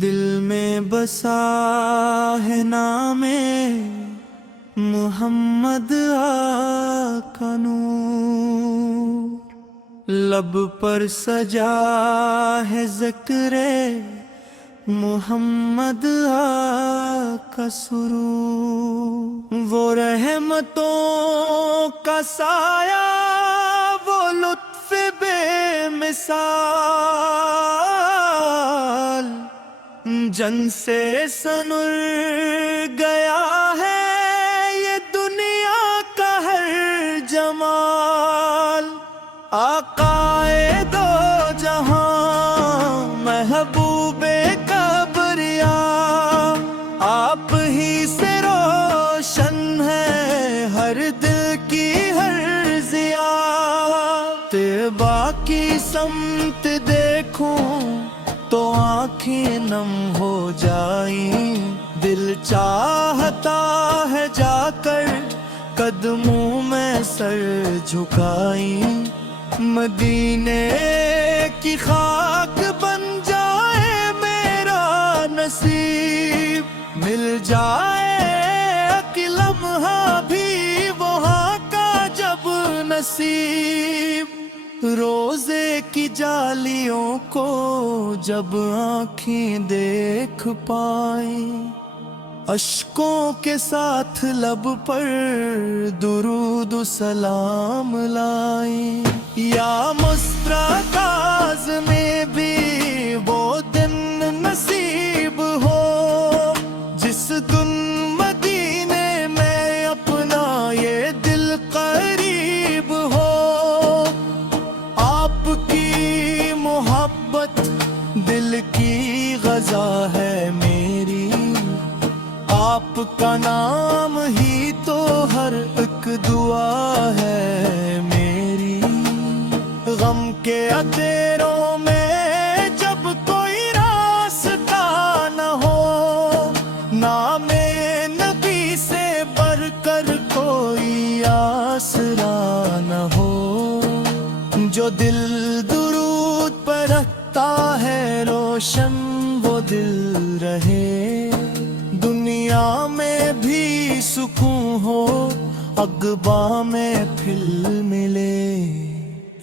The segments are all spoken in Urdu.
دل میں بسا ہے نام محمد آقا نور، لب پر سجا ہے ذکر محمد آقا سرور، وہ رحمتوں کا سایہ، وہ لطف بے مثال، جن سے سنر گیا ہے یہ دنیا کا ہر جمال، آقائے دو جہاں محبوب کبریا، آپ ہی سے روشن ہے ہر دل کی ہر ضیا، طیبہ کی سمت دیکھوں تو آنکھیں نم ہو جائیں، دل چاہتا ہے جا کر قدموں میں سر جھکائیں، مدینے کی خاک بن جائے میرا نصیب، مل جائے ایک لمحہ بھی وہاں کا جب نصیب، روزے کی جالیوں کو جب آنکھیں دیکھ پائیں، اشکوں کے ساتھ لب پر درود و سلام لائیں، یا مستقاز میں بھی وہ دن نصیب ہو جس دن مدینے میں اپنا یہ دل قریب ہو، آپ کی محبت دل کی غذا ہے میری، آپ کا نام ہی تو ہر ایک دعا ہے میری، غم کے اندھیروں میں جب کوئی راستہ نہ ہو، نام نبی سے بڑھ کر کوئی آسرا نہ ہو، جو دل درود پر رکھتا ہے روشن وہ دل رہے، دنیا میں بھی سکون ہو عقبہ میں پھل ملے،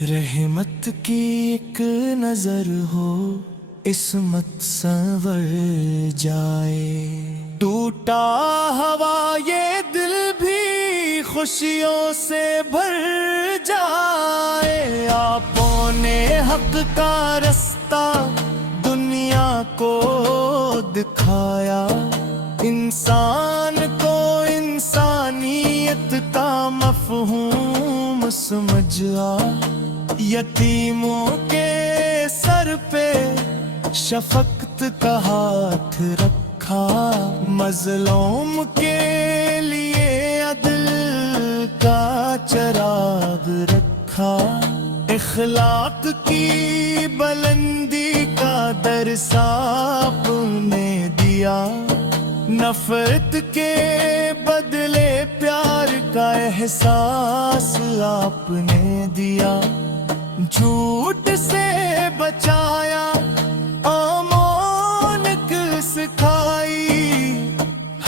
رحمت کی ایک نظر ہو عصمت سنور جائے، ٹوٹا ہوا یہ دل بھی خوشیوں سے بھر جائے، آپوں نے حق کا رستہ دنیا کو دکھایا، انسان کو انسانیت کا مفہوم سمجھا، یتیموں کے سر پہ شفقت کا ہاتھ رکھا، مظلوم کے لیے عدل کا چراغ رکھا، اخلاق کی بلندی کا درس آپ نے دیا، نفرت کے بدلے پیار کا احساس آپ نے دیا، جھوٹ سے بچایا امانت سکھائی،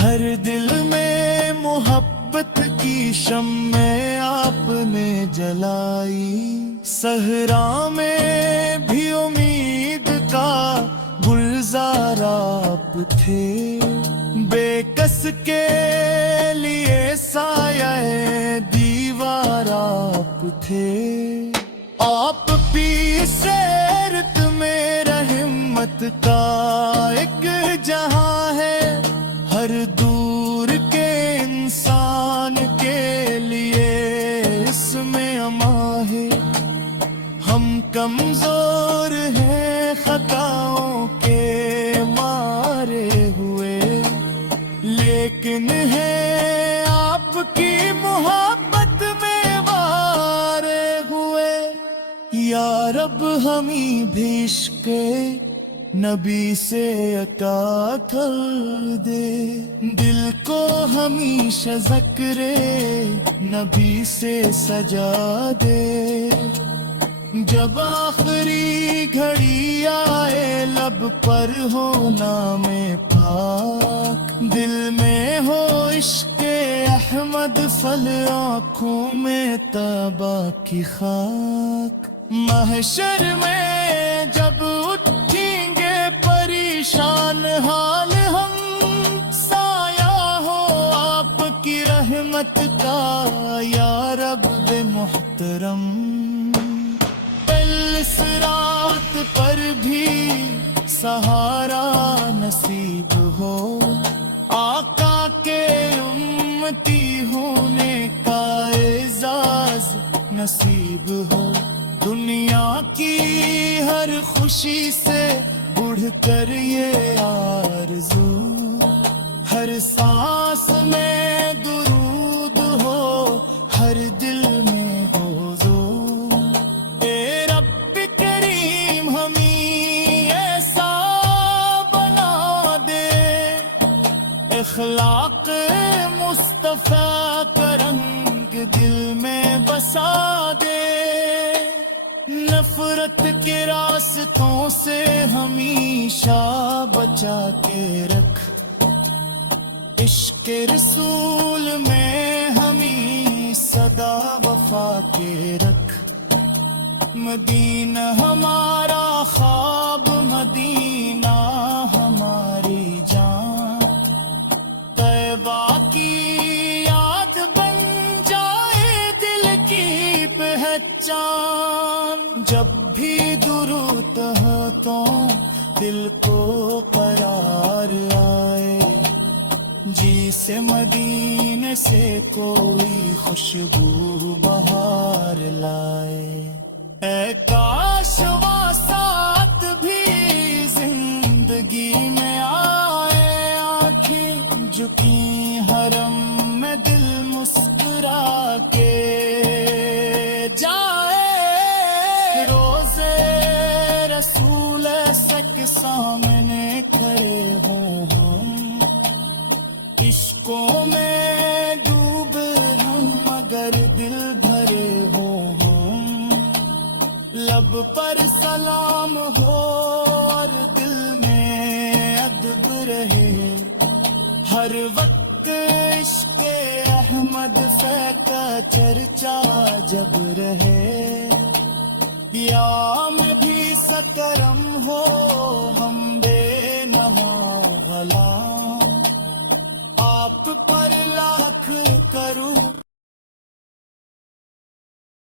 ہر دل میں محبت کی شمع آپ نے جلائی، صحرا میں بھی امید کا گلزار آپ تھے، بے کس کے لیے سایہ دیوار آپ تھے، آپ پی سیرت میں رحمت کا ایک جہاں ہے، ہر دور کے انسان کے لیے اس میں امان ہے، ہم کمزور ہیں خطاؤں کے مارے ہوئے، لیکن ہے آپ کی محبت میں وارے ہوئے، یا رب ہمیں بھی عشق نبی سے عطا کر دے، دل کو ہمیشہ ذکر نبی سے سجا دے، جب آخری گھڑی آئے لب پر ہو نام پاک، دل میں ہو عشق احمد پھل آنکھوں میں طیبہ کی خاک، محشر میں جب اٹھیں گے پریشان حال ہم، سایہ ہو آپ کی رحمت کا یا رب محترم، اس رات پر بھی سہارا نصیب ہو، آقا کے امتی ہونے کا اعزاز نصیب ہو، دنیا کی ہر خوشی سے بڑھ کر یہ آرزو، ہر سانس میں درود ہو، ہر دل میں ہو زور، اے رب کریم ہمیں ایسا بنا دے، اخلاق مصطفیٰ کا رنگ دل میں بسا دے، نفرت کے راستوں سے ہمیشہ بچا کے رکھ، عشق رسول میں ہمیں صدا وفا کے رکھ، مدینہ ہمارا خواب، مدینہ ہماری جان، طیبہ کی یاد بن جائے دل کی پہچان، جب بھی درود ہو تو دل کو قرار آئے، جی سے مدینے سے کوئی خوشبو بہار لائے، اے کاش وہ ساتھ بھی زندگی میں آئے، آنکھیں جھکی حرم میں دل مسکرا کے جائے، روزے رسول سک سامنے کھڑے ہوں ہم، عشقوں میں ڈوب ہم مگر دل بھرے ہوں ہم، لب پر سلام ہو اور دل میں ادب رہے، ہر وقت عشق احمد کا چرچا جب رہے، یا میں بھی سکرم ہو ہم بے نہا غلام، آپ پر لاکھ کروں